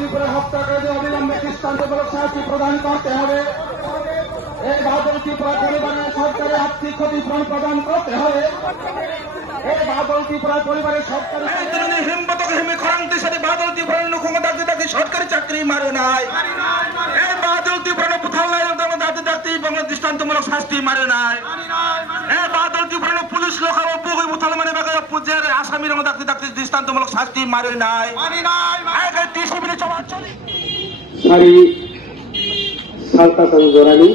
ত্রিপুরা হত্যাকারী অবিলম্বে দৃষ্টান্তমূলক শাস্তি প্রদান করতে হবে। এই বাদল ত্রিপুরা পরিবারের সরকারি আর্থিক ক্ষতিপূরণ প্রদান করতে হবে। এই বাদল ত্রিপুরা পরিবারের সরকারি বাদল ত্রিপুরা সরকারি চাকরি মারে নাই। এই বাদল ত্রিপুরা পুথাল দাঁতে দাঁতে দৃষ্টান্তমূলক শাস্তি মারে নাই। এই বাদল ত্রিপুরা পুলিশ লোক পুথাল মানে পূজার আসামির দাঁতে দাঁতে দৃষ্টান্তমূলক শাস্তি মারে নাই। সারি সালতাসাং জরানি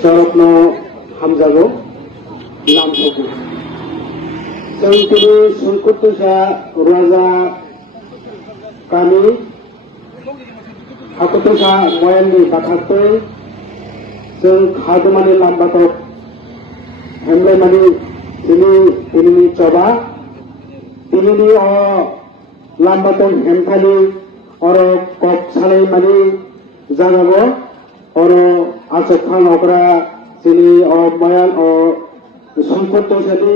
सरपन हामजागो नाम थकु जों तिनि संकुतसा राजा कानि हाकुतसा मयाननि बाथाखै जों खादमानि लाम्बाटक हेमलायमानि तिनि चबा तिनि लाम्बाटक हेमखालि और कक सालायमानि जागागो और आचक खान ओकरा सिनी मयान संकट सदी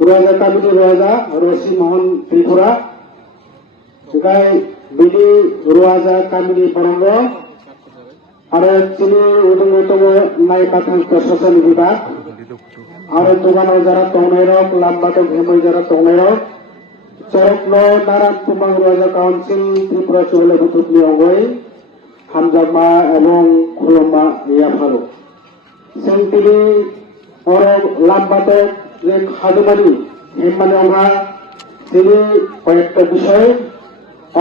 रुआजा काबिनी रुआजा रसी मोहन त्रिपुरा गाय बिनि रुआजा काबिनी परंग और चिनी उदंगतम नाय पाथान प्रशासन विभाग और दुगानाव जरा तंगनाय रक लाम्बाटक हेमै जरा तंगनाय रक चरकनो नारायण कुमार रुआजा काउंसिल त्रिपुरा चौले बुथुपनि अंगय हामजामा एवं खुलमा याफारो जों तिनि और लाम्बाटक जे खादमानि हेमानि अंगा तिनि कयेकटा विषय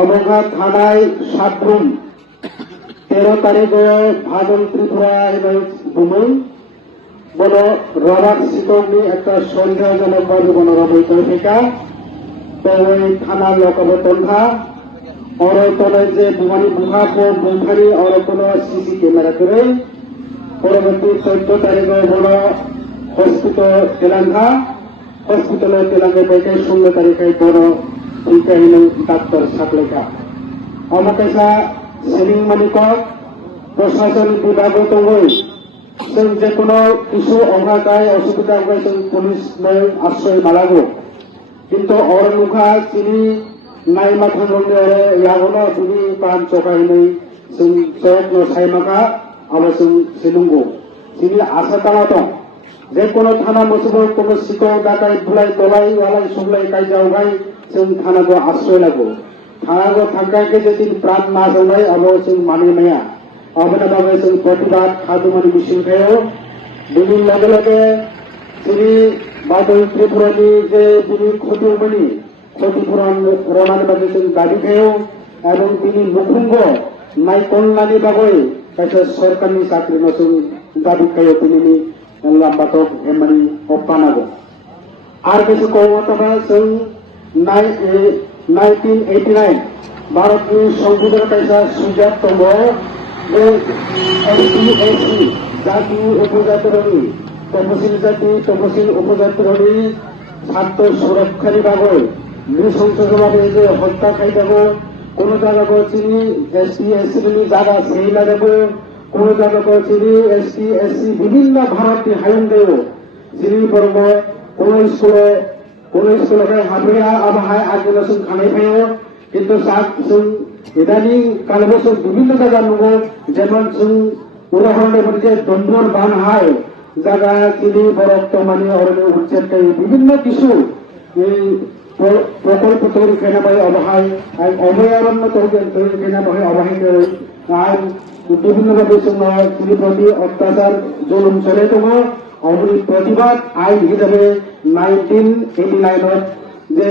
अबंगा थानाय 7 रूम 13 तारिखे भाजन त्रिपुरा बुमै बनो रबार सिकंनि একটা সন্দেহজনক ভাবে গণরবৈত থেকে তো ওই থানা লোকবতনহা और तले जे बुमानी बुहा को बुखारी और कोनो सीसी कैमरा करे परवर्ती 14 तारिखे बनो हॉस्पिटल तेलंगा बैठे 16 तारिखे बनो टीकाहीन डाक्टर साकलेखा अमकेसा सेलिं मानिक प्रशासन विभाग तंगै जों जे कोनो किछु अभागाय असुबिदा जों पुलिस नै आश्रय मालागो किन्तु और मुखा चिनि नाय माथांगोंनि यागोनो दिनि पान चकायनै जों जयनो सायमाका आरो जों सिलुंगो दिनि आसा दाना दं जे कोनो थाना मोसबो कोनो सिखाव दाकाय बुलाय तलाय वालाय सुबलाय कायजावगाय जों थानाखौ आश्रय लागो थानाखौ थांगायके जेदि प्राण नाजावनाय आरो जों मानिनाया अबेना बागै जों प्रतिबाद खादुमानि मिसिंखायाव दिनि लगे लगे दिनि बादल त्रिपुरानि जे दिनि खतिमनि क्षतिपूरण रनानि बागै जों दाबि खायो एवं बिनि मुखुंग नायकलनानि बागै खायसे सरकारनि साख्रिनो जों दाबि खायो दिनैनि लाम्बाटक हेमानि अपानागो आरो बेसे कौमतबा जों 1989 भारतनि संविधान खायसा सुजात दङ बे SC जाति उपजातिनि तपसिल जाति तपसिल उपजातिनि ছাত্র সুরক্ষার বাগৈ নৃশংসভাবে যে হত্যা খাইদাবো কোন জায়গাকে চিনি SC SC জায়গা সেই লাগাবো কোন জায়গাকে চিনি SC SC বিভিন্ন ভারতীয় হাইন দেব চিনি পড়ব কোন স্কুলে হাবিয়া আবহায় আদিবাসী খানাই ফাইও কিন্তু जों ইদানিং কালবছর বিভিন্ন জায়গা নুগো যেমন जों উদাহরণ দেব যে দন্দুর বান হাই জায়গা চিনি বরক্তমানি অরণ্য উচ্ছেদ বিভিন্ন কিছু প্রকল্প তৈরি কেনা পাই অবহায় অভয়ারণ্য তৈরি কেনা পাই অবহায় আর বিভিন্নভাবে চিনি প্রতি অত্যাচার জুলুম চলে দङ অমনি প্রতিবাদ আইন হিসাবে 1989 যে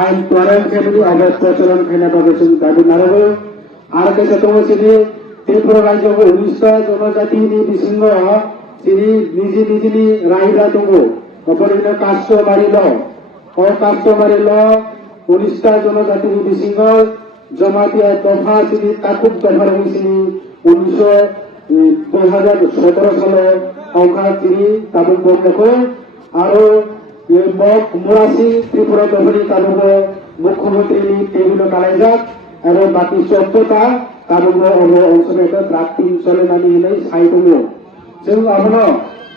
আইন ত্বরায়ণ কেবলি অবৈধ প্রচলন কেনা পাবে দাবি নারগো আর কেসে দङ চিনি ত্রিপুরা রাজ্যকে 19টা জনজাতিनि বিসিঙ্গ চিনি নিজি রাইরা দङ অপরিণত কাষ্টমারি ল কাষ্টমারি ল 19টা জনজাতিनि বিসিঙ্গ জমাতিয়া দফা চিনি তাকুব দফার চিনি 2017 সালে অংখা চিনি তাবুক বন্ধ আরো মক মুরাসি ত্রিপুরা দফারি তাবুক মুখ্যমন্ত্রী টেবিল কালাইজাক এবং বাকি 14টা তাবুক অঞ্চলে রাত্রি চলে নামি নাই সাই দङ जों आबनो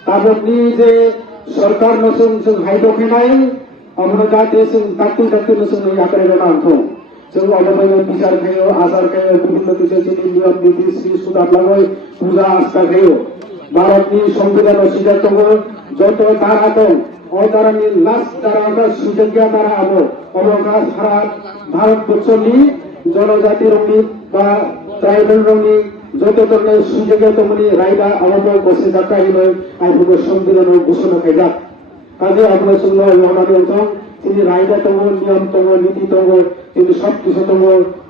ताबुकनि जे सरकार नसुं जों हाइदखेनाय Amuna kate sing takti no sing yakare na antong. Sing amuna bicar kayo, asar kayo, বিভিন্ন কিছু চিনি নিয়ম নীতি শ্রী সুদাপ লাগয় পূজা আস্থা kayo. ভারতনি সংবিধান ও সিদ্ধান্ত যত তার আতং অতারানি লাস্ট তারা আমরা সুযোগ্যা তারা আবো অবকাশ সারা ভারতবর্ষনি জনজাতি রঙি বা ট্রাইবেল রঙি যত ধরনের সুযোগ্য তমনি রায়দা আমাদের বসে যাত্রা হিলয় আইবুগ সংবিধান ঘোষণা খাইজা কাজে আপনার সঙ্গে মহানানি অঞ্চল তিনি রায়দা তম নিয়ম তম নীতি তম তিনি সব কিছু তম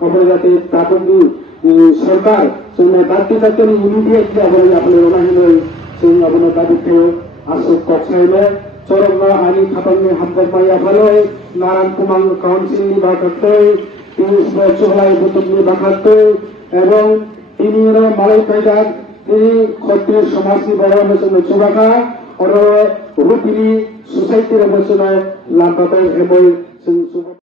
আমরা যাতে তাপন্দি সরকার সঙ্গে দায়িত্ব দায়িত্ব ইমিডিয়েটলি আপনার রোনাহিলয় সঙ্গে আপনার দাবিত্ব আসুক কক্সাইলে চরমনা আনি খাতামনি হামদার মাইয়া ভালোয় নারায়ণ কুমার কাউন্সিলনি বাকাতই পিউষ চোহলাই বুতুমনি বাকাতই এবং তিনি মালাই কায়দার তিনি ক্ষত্রিয় সমাজনি বড়ানোর জন্য চুবাকা और रुपिनी सोसाइटी रमसना लांबाताय हेबय